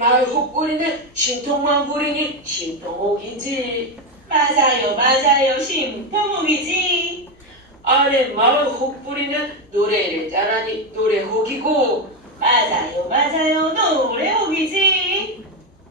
마을 혹부리는 신통망부리니 신통옥이지. 맞아요, 맞아요. 심평옥이지. 아랫마을 혹부리는 노래를 잘하니 노래혹이고. 맞아요, 맞아요. 노래옥이지.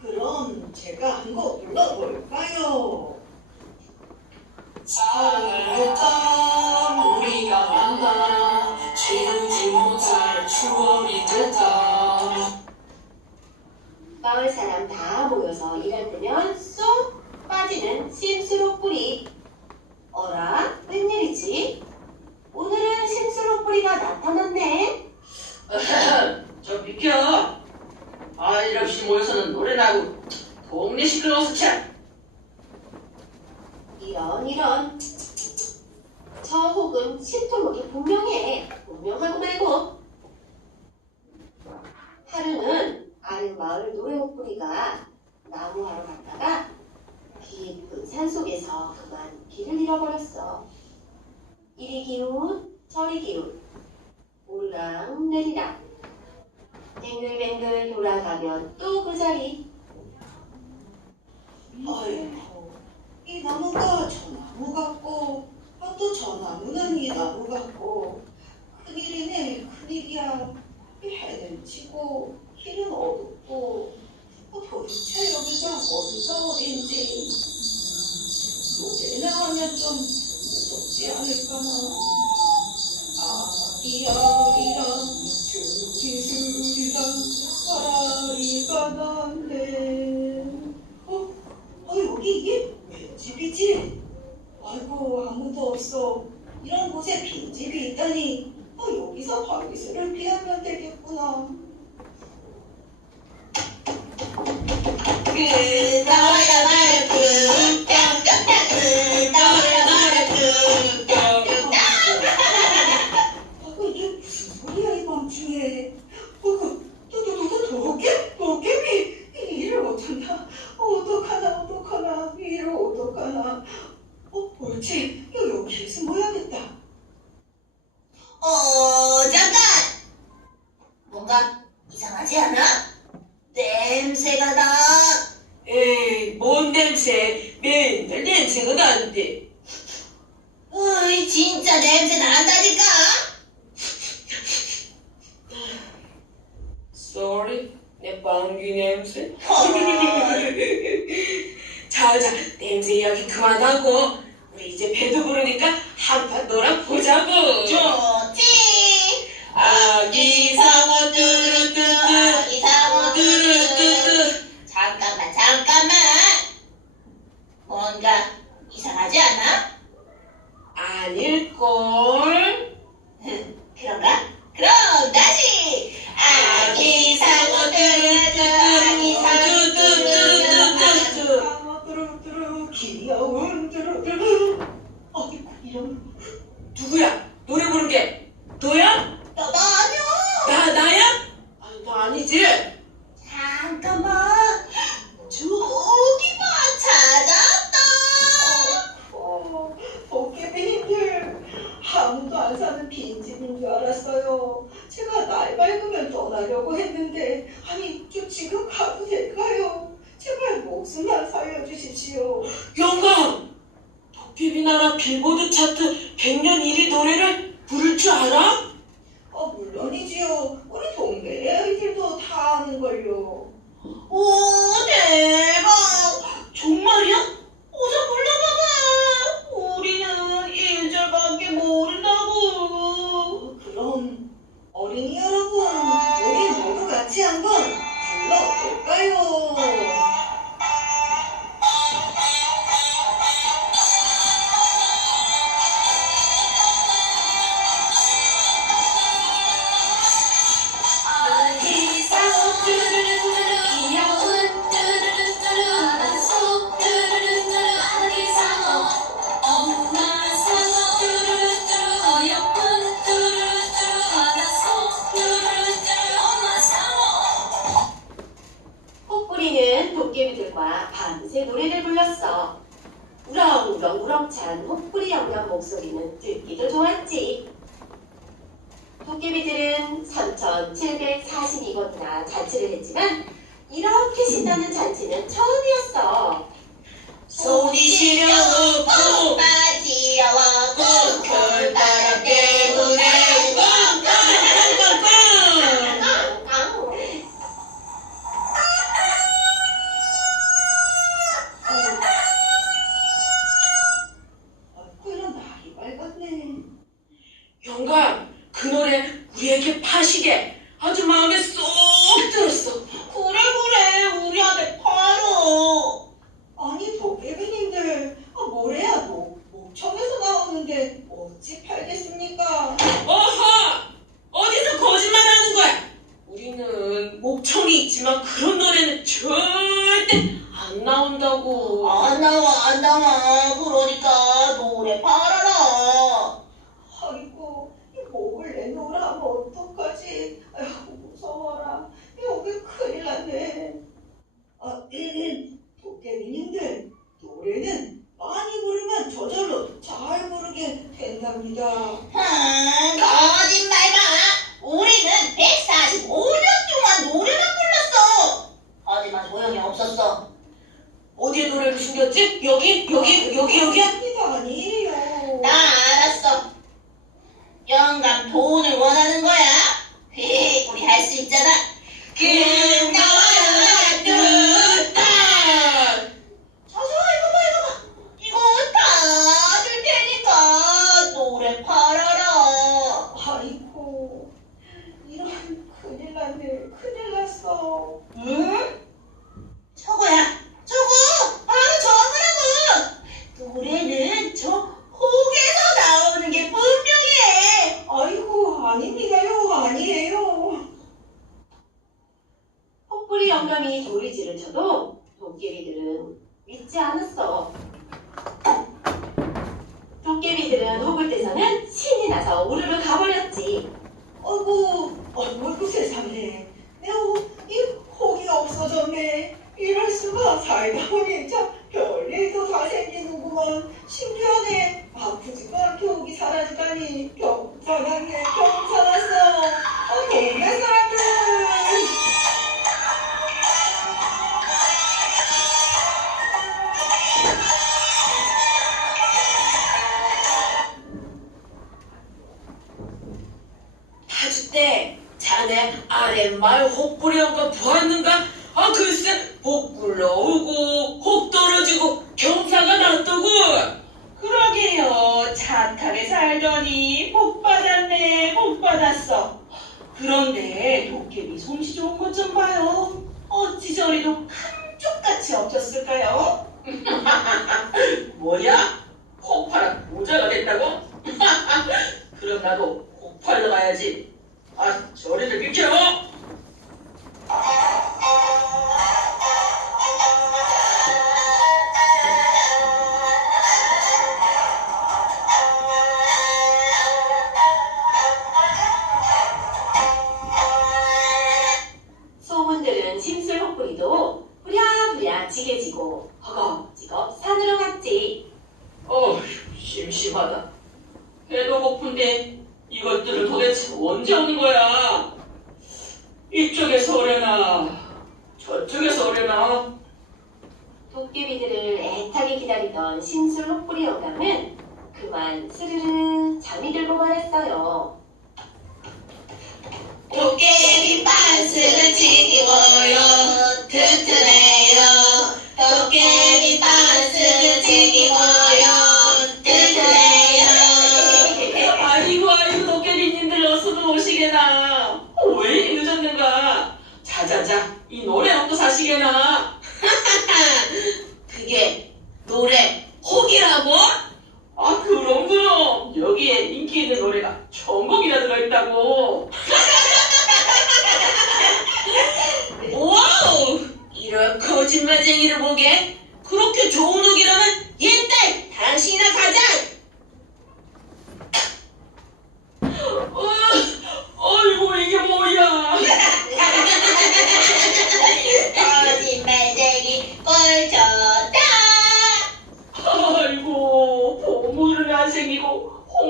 그럼 제가 한 곡 불러볼까요? 잘했다 마을 사람 다 모여서 일할 때면 쏙 빠지는 심수록 뿌리. 어라, 웬일이지? 오늘은 심수록 뿌리가 나타났네. 저 비켜. 아일 없이 모여서는 노래나 하고 동네 시끄러워서 참. 이런 이런. 저 혹은 신통목이 분명해. 분명하고 말고. 하루는 아랫마을 노래옥 뿌리가 나무하러 갔다가 깊은 산속에서 그만 길을 잃어버렸어. 이리 기운 저리 기운 오르락 내리락 뱅글뱅글 돌아가면 또 그 자리 아이고, 이 나무가 저 나무 같고, 아, 또 저 나무는 이 나무 같고, 큰일이네, 큰일이야. 이 해는 지고, 길은 어둡고, 어, 도대체 여기가 어디서 어딘지, 노래나 하면 좀 무섭지 않을까나. 아리아리랑, 수리수리랑, 아리가 난데. 어? 어, 여기 이게 웬 집이지? 아이고, 아무도 없어. 이런 곳에 빈집이 있다니. 어, 여기서 바위수를 피하면 되겠구나. 그 나와라 말을 뚝딱 뚝딱 그 나와라 말을 뚝딱 뚝딱 어, 이게 무슨 소리야, 이 밤중에. 어, 그, 또, 또, 또, 또, 도깨? 도깨비? 이를 어쩐다. 어떡하나, 어떡하나, 이를 어떡하나. 어, 옳지. 여- 여기에 숨어야겠다. 어 잠깐 뭔가 이상하지 않아? 냄새가 나 에이 뭔 냄새. 맨날 냄새가 나는데. 어이 진짜 냄새 난다니까 Sorry. 내 방귀 냄새. 헐. 자 자 냄새 이야기 그만하고. 우리 이제 배도 부르니까 한판 놀아 보자고. 좋지. 아기 상어 뚜루뚜뚜. 아기 상어 뚜루뚜뚜. 잠깐만 잠깐만. 뭔가 이상하지 않아? 아닐걸 그런가? 그럼 다시 아기 상어 뚜루뚜 아기 상어 뚜루뚜 상어 뚜루뚜루, 귀여운 뚜루뚜루. 어이구, 이런. 누구야 노래 부르게 너야? 너 아니야 나 나야? 아, 너 아니지? 잠깐만 저기 봐 찾았다 어, 도깨비님들 아무도 안 사는 빈집인 줄 알았어요. 제가 날 밝으면 했는데 아니 저 지금 가도 될까요? 제발 목숨만 살려주십시오. 영감 도깨비 나라 빌보드 차트 100년 1위 노래를 부를 줄 알아? 어 물론이지요. 우리 동네 아이들도 다 아는걸요. 오 대박 정말이야? 어서 불러봐봐 우리는 1절밖에 모른다고 어, 그럼 어린이 여러분 모두 같이 도깨비들과 밤새 노래를 불렀어. 우렁우렁 우렁찬 호꾸리 연간 목소리는 듣기도 좋았지. 도깨비들은 3,742번이나 잔치를 했지만 이렇게 신나는 잔치는 처음이었어. 소리 지르고 빠지려와 있지만 그런 노래는 절대 안 나온다고. 안 나와 안 나와 그러니까 노래 팔아라 아이고 이 목을 내놓으라면 어떡하지? 아휴 무서워라. 여기 큰일 났네. 아, 도깨비님들 노래는 많이 부르면 저절로 잘 부르게 된답니다. 음, 거짓말 마 우리는 145년 동안 노래만 불렀어 하지만 소용이 없었어 어디에 노래를 숨겼지? 여기? 여기? 여기? 여기야? 이게 아니에요. 나 알았어 영감 돈을 원하는 거야 헤헤 우리 할 수 있잖아 금 나와라 뚜따 자자 이거 봐 이거 봐 이거 다 줄 테니까 노래 팔아라 아이고 이런 큰일 났네. 큰일 났어. 응? 저거야 저거 바로 저거라고 노래는 저 혹에서 나오는 게 분명해 아이고 아닙니다요. 아니에요. 혹부리 영감이 도리지를 쳐도 도깨비들은 믿지 않았어. 도깨비들은 혹을 떼서는 신이 나서 우르르 가버렸지. 아이고 아이고 세상에. 내가 이 혹이 없어졌네. 이럴 수가 살다 보니 참 별일도 다 생기는구먼. 신기하네. 아프지도 않게 혹이 사라지다니 경사났네. 경사났어. 어 동네 받았어 그런데 도깨비 솜씨 좋은 것 좀 봐요 어찌 저리도 감쪽같이 엎쳤을까요? 뭐야? 혹파라 모자가 됐다고? 그럼 나도 혹파를 가야지. 아 저리를 비켜. 소문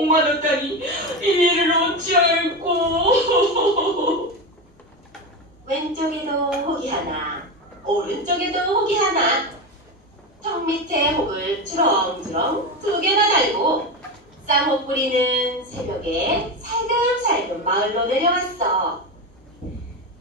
공하였다니 이 일을 어찌하였고 왼쪽에도 혹이 하나 오른쪽에도 혹이 하나 턱 밑에 혹을 주렁주렁 두 개나 달고 쌍호 뿌리는 새벽에 살금살금 마을로 내려왔어.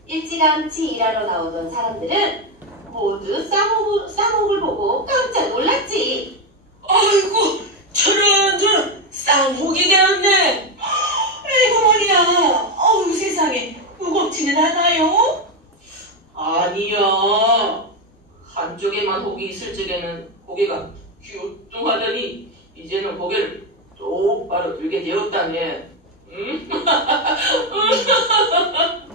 일찌감치 일하러 나오던 사람들은 모두 쌍옥을, 쌍옥을 보고 깜짝 놀랐지. 아이고, 저런 저런 쌍혹이 되었네 아이고 머리야 어우 세상에 무겁지는 않아요? 아니야. 한쪽에만 혹이 있을 적에는 고개가 귀뚱하더니 이제는 고개를 똑바로 들게 되었다네. 응?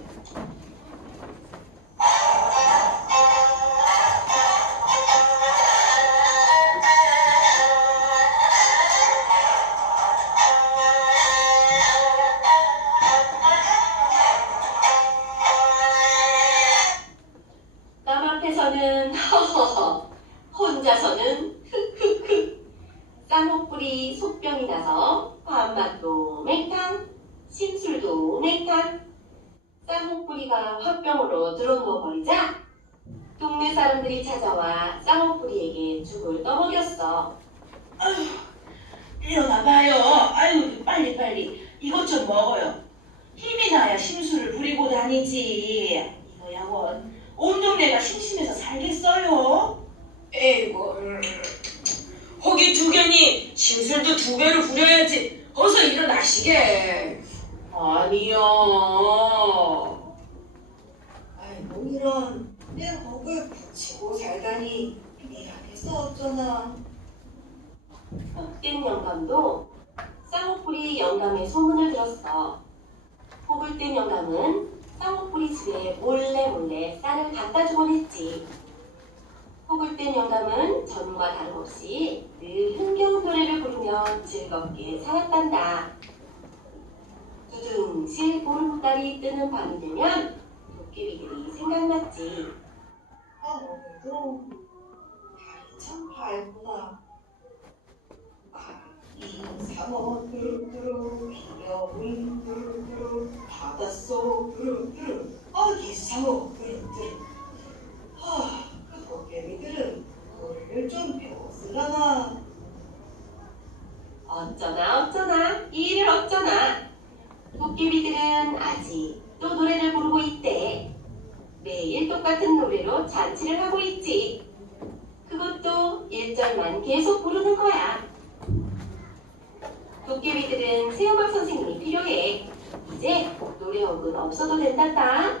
맹탕. 쌍옥불이가 화병으로 들어누워 버리자 동네 사람들이 찾아와 쌍옥불이에게 죽을 떠먹였어. 일어나 봐요. 아이고 빨리 빨리. 이것 좀 먹어요. 힘이 나야 심술을 부리고 다니지. 이거야 원. 온 동네가 심심해서 살겠어요? 에이고 혹이 두 개니 심술도 두 배로 부려야지. 어서 일어나시게 아니야. 아이고 이런 내 혹을 붙이고 살다니 미안해서 어쩌나 헛된 영감도 쌍옥불이 영감의 소문을 들었어. 혹을 뗀 영감은 쌍옥불이 집에 몰래 몰래 쌀을 갖다 주곤 했지. 혹을 뗀 영감은 전과 다름없이 늘 흥겨운 노래를 부르며 즐겁게 살았단다. 두둥실 보름달이 뜨는 밤이 되면 도깨비들이 생각났지. 아 오늘도 달이 참 밝구나 아, 이 상어 뚜루뚜루 비려물 뚜루뚜루 바닷속 뚜루뚜루. 아기 상어 뚜루뚜루. 아 그 도깨비들은 노래를 좀 배웠으려나? 어쩌나 어쩌나 이를 어쩌나 도깨비들은 아직 또 노래를 부르고 있대. 매일 똑같은 노래로 잔치를 하고 있지. 그것도 1절만 계속 부르는 거야. 도깨비들은 새우박 선생님이 필요해. 이제 노래옥은 없어도 된단다